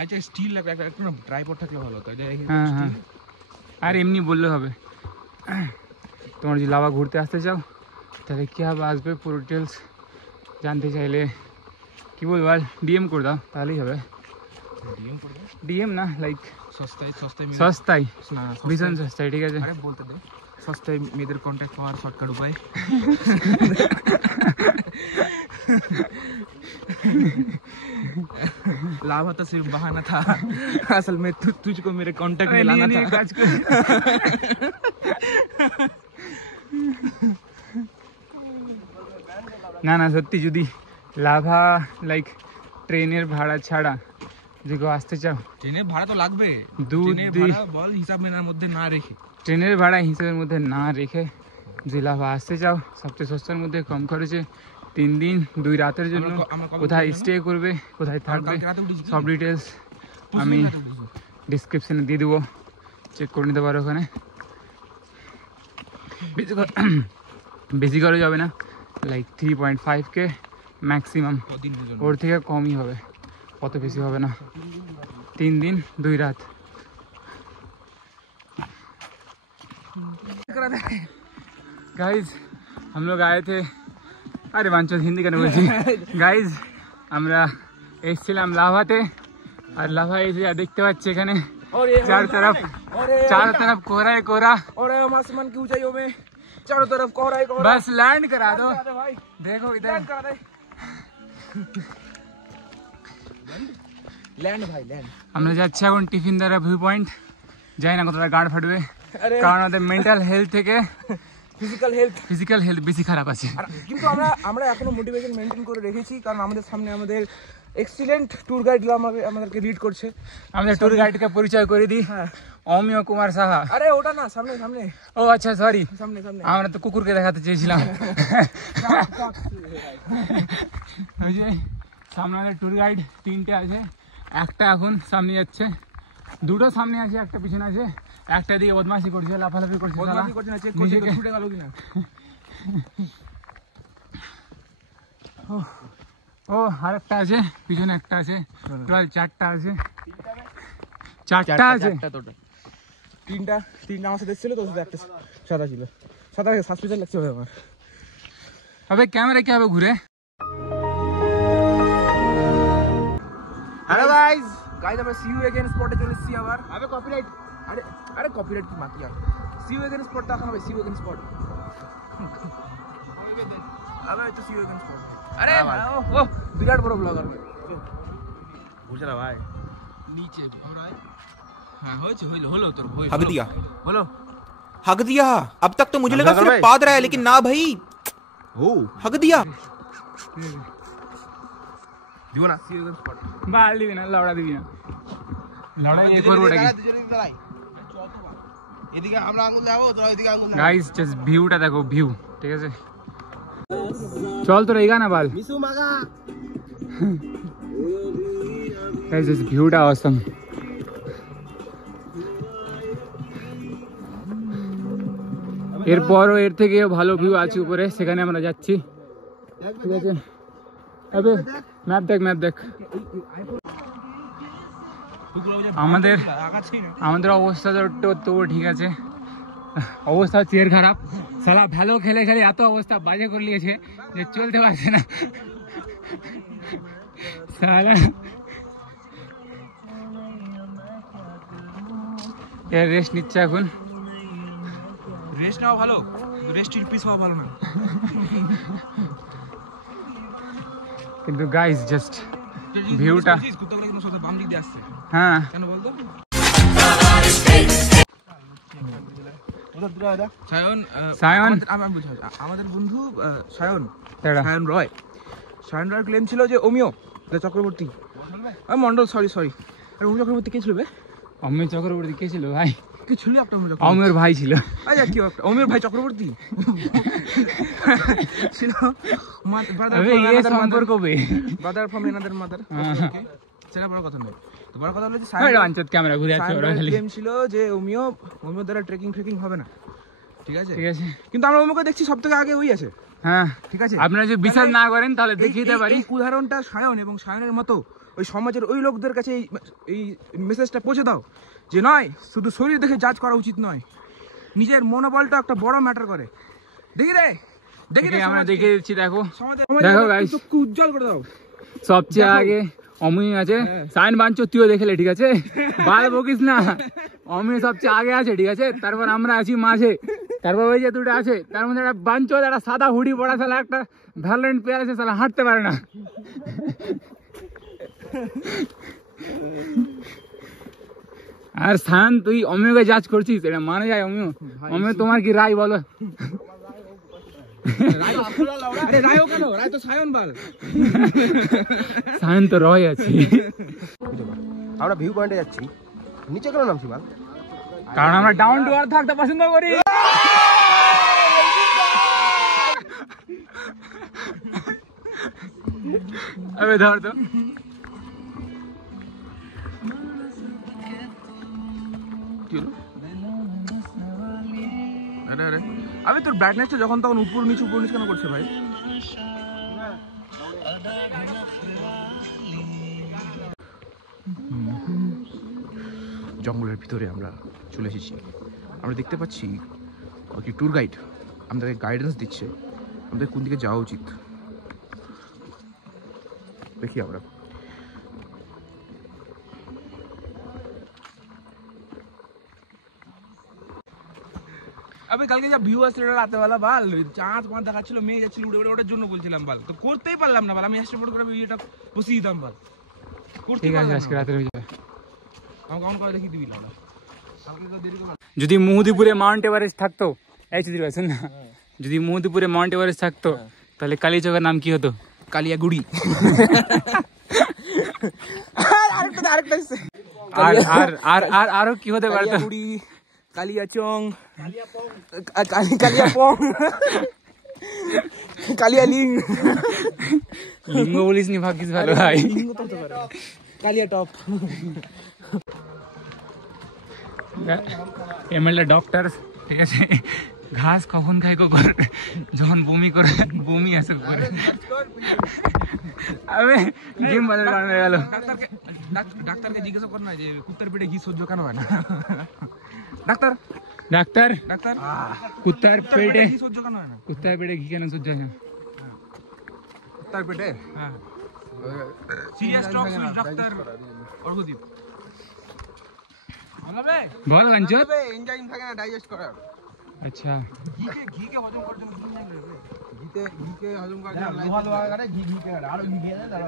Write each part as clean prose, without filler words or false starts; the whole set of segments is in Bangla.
আচ্ছা স্টিল লাগবে একটা ট্রাইপড থাকলে ভালো হতো। হ্যাঁ হ্যাঁ, আর এমনি বললে হবে। তোমার যদি লাভা ঘুরতে আসতে চাও তাহলে কীভাবে আসবে পুরো ডিটেলস জানতে চাইলে কী বলবো আর ডিএম করে দাও তাহলেই হবে। ডিএম না লাইক সস্তায় সস্তায়, ভীষণ সস্তায়, ঠিক আছে বলতে দে। সস্তায় মেয়েদের কন্ট্যাক্ট হওয়ার শর্টকাট উপায়। लाभा तो सिर्फ बहाना था, असल में तुझको मेरे कांटेक्ट में लाना था। না না সত্যি, যদি লাভা লাইক ট্রেনের ভাড়া ছাড়া যে কেউ আসতে চাও, ট্রেনের ভাড়া তো লাগবে, বল হিসাব মেনার মধ্যে না রেখে, ট্রেনের ভাড়া হিসাবের মধ্যে না রেখে যদি লাভা আসতে চাও সবচেয়ে সস্তার মধ্যে কম খরচে 3 দিন 2 রাতের জন্য কোথায় স্টে করবে, কোথায় থাকবে, সব ডিটেলস আমি ডিসক্রিপশানে দিয়ে দেবো, চেক করে নিতে পারো। ওখানে বেশি খরচ হবে না, লাইক 3.5K ম্যাক্সিমাম, ওর থেকে কমই হবে, অত বেশি হবে না। 3 दिन 2 रात। गाइज हम लोग आए थे, अरे बांचो हिंदी करने बोलছি। गाइज আমরা এসেছিলাম লাভাতে, আর লাভা এসে দেখতে পাচ্ছি এখানে चारों तरफ कोहरा ही कोहरा, और हम आसमान की ऊंचाइयों में चारों तरफ कोहरा ही कोहरा। बस लैंड करा दो, देखो इधर ল্যান্ড ভাই ল্যান্ড। আমরা যাচ্ছি এখন টিফিন দ্বারা ভিউ পয়েন্ট, যাই না কতটা গাঁড় ফাটবে, কারণ আমাদের মেন্টাল হেলথ থেকে ফিজিক্যাল হেলথ বেশি খারাপ আছে। কিন্তু আমরা এখনো মোটিভেশন মেনটেন করে রেখেছি, কারণ আমাদের সামনে আমাদের এক্সিলেন্ট ট্যুর গাইড আমাদেরকে লিড করছে। আমাদের ট্যুর গাইডকে পরিচয় করে দিই, অমিয় কুমার সাহা। আরে ওটা না, সামনে সামনে। ও আচ্ছা সরি, সামনে সামনে। আমরা তো কুকুরকে দেখাতে চেয়েছিলাম। ওই যে সামনে আমাদের ট্যুর গাইড 3টে আছে, একটা এখন সামনে যাচ্ছে, 2টো সামনে আছে, একটা পিছনে আছে, একটা দিকে বদমাশি করছে, লাফালাফি করছে, বদমাশি করছে না, চেক করছে ছুটে গেল কিনা। ও আরেকটা আছে পিছনে, একটা আছে, টোটাল 4টা আছে, 4টা আছে। তিনটা আমার সাথে ছিল, তো একটা সাদা ছিল, সাদা সাসপেন্সার লাগছে আমার। अबे कैमरा क्या है घूरे। हेलो गाइस আমরা সি ইউ अगेन স্পটে চলে এসেছি আবার। আবে কপিরাইট, আরে কপিরাইট কি মাতি আর। সি ইউ अगेन স্পট টা হবে, সি ইউ अगेन स्पॉट। আবে তো সি ইউ अगेन स्पॉट। আরে ও বিরাট বড় ব্লগার বুঝলা ভাই, নিচে ভাই। হ্যাঁ হয়েছে, হলো তোর हक दिया, বলো हक दिया। अब तक तो मुझे लगा सिर्फ पाद रहा है, लेकिन ना भाई, ओ हक दिया। দিও না সি ইউ अगेन स्पॉट, बाल दिबी ना, लौड़ा दिबी ना, लौड़ा ये করব ওটা কি। এদিকে আমরা আঙ্গুল দেবো, তোরা এদিকে আঙ্গুল দাও। গাইস জাস্ট ভিউটা দেখো, ভিউ ঠিক আছে। চল তো रहेगा ना बाल মিসু মাগা। গাইস জাস্ট ভিউটা অসম। এরপরও এর থেকে ভালো ভিউ আছে উপরে, সেখানে আমরা যাচ্ছি, ঠিক আছে। আবে ম্যাপ দেখ। আমাদের অবস্থা তো ঠিক আছে, অবস্থা চেয়ার খারাপ, সালা ভালো খেলে এত অবস্থা বাজে করে নিয়েছে যে চলতে পারছে না সালা। এর রেস্ট নিচ্ছে এখন, রেস্ট নাও ভালো, রেস্ট ইন পিস হওয়া ভালো না। কিন্তু গাইস জাস্ট ভিউটা, কুত্তাগুলো কিন্তু সব বাম দিক দিয়ে আসছে। হ্যাঁ কেন বলতো সায়ন, আমি বলছি আমাদের বন্ধু সায়ন রয় ক্লেম ছিল যে অমিয় চক্রবর্তী, মন্ডল, সরি আর অমিয় চক্রবর্তী কে ছিল? অমিয় চক্রবর্তী কে ছিল ভাই? কি ছিল একটা অমিয়র ভাই ছিল। আচ্ছা কি একটা অমিয়র ভাই চক্রবর্তী ছিল, সম্পর্ক ব্রাদার ফ্রম এনাদার মাদার, সেটা বড় কথা নয়। তো বড় কথা হলো যে ক্যামেরা ঘুরে আছে, ওরা খালি ক্লেম ছিল যে অমিয় দ্বারা ট্রেকিং হবে না, ঠিক আছে। কিন্তু আমরা অমিয়কে দেখছি সবথেকে আগে ওই আছে। হ্যাঁ ঠিক আছে, আপনারা যদি বিশ্বাস না করেন তাহলে দেখিয়ে দিতে পারি। উদাহরণটা সায়ন এবং সায়নের মতো ওই সমাজের ওই লোকদের কাছে এই মেসেজটা পৌঁছে দাও যে নয় শুধু শরীর দেখে জাজ করা উচিত নয়, নিজের মনোবলটা একটা বড় ম্যাটার করে। দেখি রে আমরা দেখে দিচ্ছি, দেখো দেখো গাইস, চক্ষু উজ্জ্বল করে দাও। সবচেয়ে আগে অমি আছে, সাইন বাঞ্চো তুইও দেখলে, ঠিক আছে? বাল বকিস না, অমি সবচেয়ে আগে আছে, ঠিক আছে? তারপর আমরা আছি মাঝে, তারপর ওই যে দুটো আছে, তার মধ্যে একটা বাঞ্চো, একটা সাদা হুডি পড়া শালা, একটা ভ্যালেন্ট পেয়ার আছে শালা, হাঁটতে পারে না। আর সায়ন তুই অমিওকে জাজ করছিস, এটা মানে যায়? অমিও তোমার কি রায় বলো? সায়ন তো রয় আছি। আমরা ভিউ পয়েন্টে যাচ্ছি, নিচে কেন নামছি বল? কারণ আমরা ডাউন টু আর্থ থাকতে পছন্দ করি। আবে ধর তো, আরে আমি তোর ব্রাইটনেসটা যখন তখন উপর নিচে কেন করছে ভাই? জঙ্গলের ভিতরে আমরা চলে এসেছি। আমরা দেখতে পাচ্ছি কি ট্যুর গাইড আমাদেরকে গাইডেন্স দিচ্ছে আমাদের কোন দিকে যাওয়া উচিত। দেখি আমরা আমি কালকে যা ভিউ আসছিল রাতে বেলা বাল, চাঁদ পাঁচ দেখাচ্ছিল, মেয়ে যাচ্ছিল উড়ে উড়ে, ওটার জন্য বলছিলাম বাল, তো করতেই পারলাম না বাল। আমি এক্সট্রা করে ভিডিওটা বসিয়ে দিতাম বাল, করতে পারলাম আজকে রাতে হয়ে যাবে। আমাকে অন করে দেখি দিবি না, যদি মুহুদিপুরে মাউন্ট এভারেস্ট থাকতো, এই চিত্র আছে না, যদি মুহুদিপুরে মাউন্ট এভারেস্ট থাকতো তাহলে কালীচকের নাম কি হতো? কালিয়াগুড়ি। আর আরো কি হতে পারতো? কালিয়াচং, কালিয়াপং, কালিয়ালিং। লিঙ্গ বলিস নি, ভাগ্যিস ভালো ভাই। কালিয়া টপ। এমএলএ ডক্টর, ঠিক আছে? ঘাস কখন খাই কখন, যখন বমি করে, বমি আসে করে। আবে জিম বাজার কারণ হয়ে গেল। ডাক্তারকে জিজ্ঞাসা কর না যে কুত্তার পেটে ঘি সহ্য কেন হয় না। ডাক্তার ডাক্তার ডাক্তার কুত্তার পেটে ঘি সহ্য কেন হয় না? কুত্তার পেটে ঘি কেন সহ্য হয় না? কুত্তার পেটে? হ্যাঁ, সিরিয়াস টক সুইচ ডাক্তার অর্ঘদীপ। ভালোবে বল গঞ্জত, এনজাইম থাকে না ডাইজেস্ট করার। আচ্ছা, ঘিকে হজম করার জন্য ঘিকে হজম করার জন্য লোহা কাটে, ঘিকে কাটে, আর ঘি খেয়ে দেয়।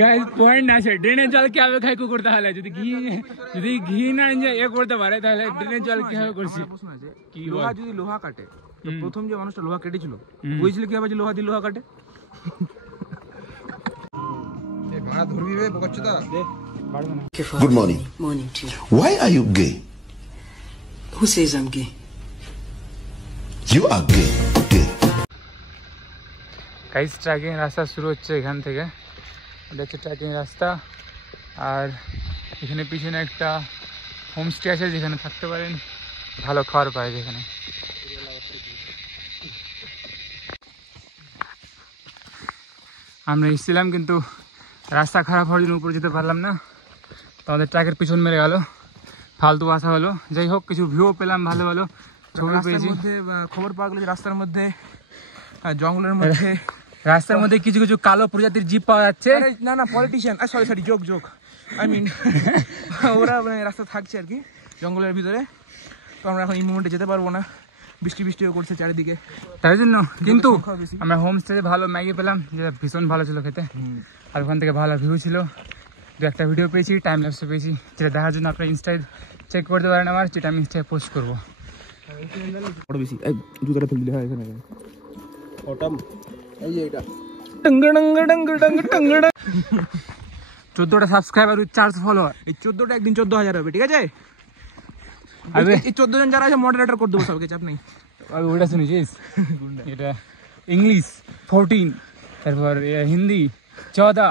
গাইস পয়েন্ট আছে, ড্রেনের জল কিভাবে খাই কুকুর? তাহলে যদি ঘি না এ করতে পারে তাহলে ড্রেনের জল কিভাবে করছি? কি লোহা যদি লোহা কাটে, তো প্রথম যে মানুষটা লোহা কেটেছিল বুঝলি কিভাবে যে লোহা দিয়ে লোহা কাটে? এই ভাড়া ধরবি বে বকচ্চোদা। Good morning. Morning to you. Why are you gay? Who says I'm gay? You are gay. Gay. Guys trekking রাস্তা শুরু হচ্ছে এখান থেকে, এটা হচ্ছে ট্রেকিং রাস্তা। আর এখানে পিছনে একটা হোমস্টে আছে যেখানে থাকতে পারেন, ভালো খাবার পায় যেখানে। আমরা এসেছিলাম কিন্তু রাস্তা খারাপ হওয়ার জন্য উপরে যেতে পারলাম না, তো আমাদের ট্র্যাকের পিছন মেরে গেল, ফালতু আসা হলো। যাই হোক, কিছু ভিউ পেলাম, ভালো ভালো ছবি পেয়েছি। খবর পাওয়া গেল রাস্তার মধ্যে, জঙ্গলের মধ্যে, রাস্তার মধ্যে কিছু কিছু কালো প্রজাতির জীব পাওয়া যাচ্ছে। না politician, sorry joke I mean ওরা রাস্তা থাকছে আর কি জঙ্গলের ভিতরে। তো আমরা এখন এই মুভমেন্টে যেতে পারবো না, বৃষ্টিও করছে চারিদিকে, তাই জন্য। কিন্তু আমরা হোমস্টেতে ভালো ম্যাগি পেলাম, যেটা ভীষণ ভালো ছিল খেতে, আর ওখান থেকে ভালো ভিউ ছিল। দু একটা ভিডিও পেয়েছি, টাইম ল্যাপসে পেয়েছি, যেটা দেখার জন্য আপনার ইনস্টায় চেক করতে পারেন আমার, যেটা আমি ইনস্টায় পোস্ট করবো। জুতাটা ফেলে দিলে হয় এখানে। অটাম এই যে এটা 14টা সাবস্ক্রাইবার উইথ 400 ফলোয়ার। এই 14টা একদিন 14,000 হবে, ঠিক আছে? এই 14 জন যারা আছে মডারেটর করে দেবো সবকে, চাপ নেই। ওটা শুনেছিস? এটা ইংলিশ 14, তারপর হিন্দি 14,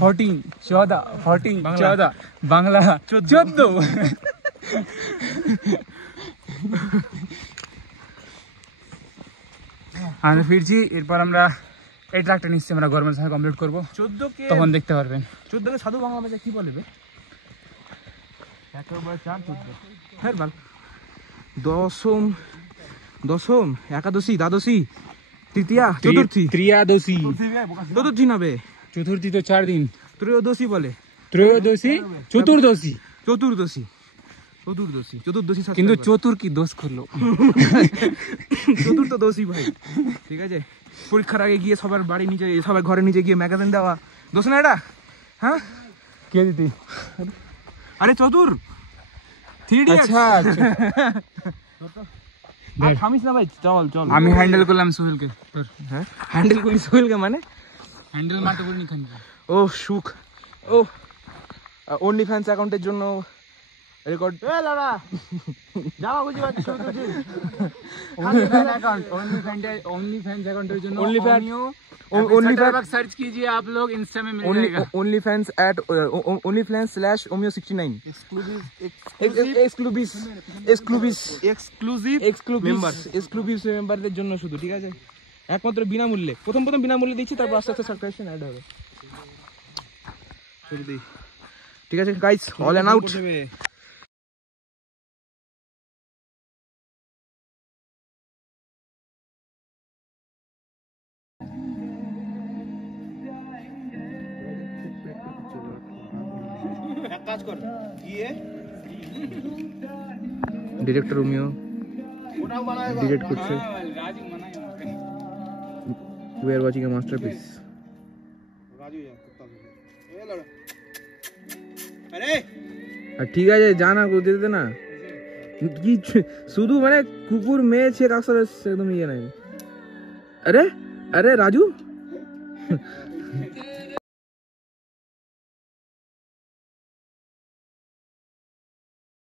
14, 14, 14, 14, বাংলা 14। আমরা ফিরছি, এরপর আমরা এই ট্রাকটা নিশ্চয়ই আমরা গরমের সময় কমপ্লিট করবো, 14 কে তখন দেখতে পারবেন। 14 কে সাধু বাংলা ভাষায় কি বলবে? 1/4 হ্যাঁ বল। দশম একাদশী দ্বাদশী তৃতীয়া চতুর্থী ত্রিয়াদশী, চতুর্থী নাবে চতুর্থী তো 4 দিন, ত্রয়োদশী বলে, ত্রয়োদশী, চতুর্দশী, চতুর্দশী কিন্তু চতুর কি দোষ করলো? চতুর্থ দোষী ভাই, ঠিক আছে। পরীক্ষার আগে গিয়ে সবার বাড়ি নিচে, সবার ঘরে নিচে গিয়ে ম্যাগাজিন দেওয়া দোষ না এটা? হ্যাঁ কে দিদি? আরে চতুর 3D। আচ্ছা আর থামিস না ভাই, চল চল। আমি হ্যান্ডেল করলাম সোহেলকে। হ্যাঁ হ্যান্ডেল করি সোহেলকে, মানে হ্যান্ডেল মারতে বলিনি খান। ও সুখ, ও অনলি ফ্যান্স অ্যাকাউন্টের জন্য রেকর্ড। এ লাড়া জামা গুজি বাদ শুরু করছি। ओनली फैंस अकाउंटेর জন্য Only fans सर्च कीजिए आप लोग, इंस्टा में मिल जाएगा। only fans at only fans /omeo69 exclusive মেম্বারদের জন্য শুধু, ঠিক আছে। একমাত্র বিনামূল্যে, প্রথম বিনামূল্যে দিচ্ছি, তারপর আস্তে আস্তে সাবস্ক্রিপশন অ্যাড হবে। ঠিক আছে guys, all and out. Director Romeo direct করছে। We are watching a masterpiece. ঠিক আছে, জানা করতে দিতে না কি, শুধু মানে কুকুর মেয়েছে কাকসার একদম ইয়ে নাই। আরে আরে রাজু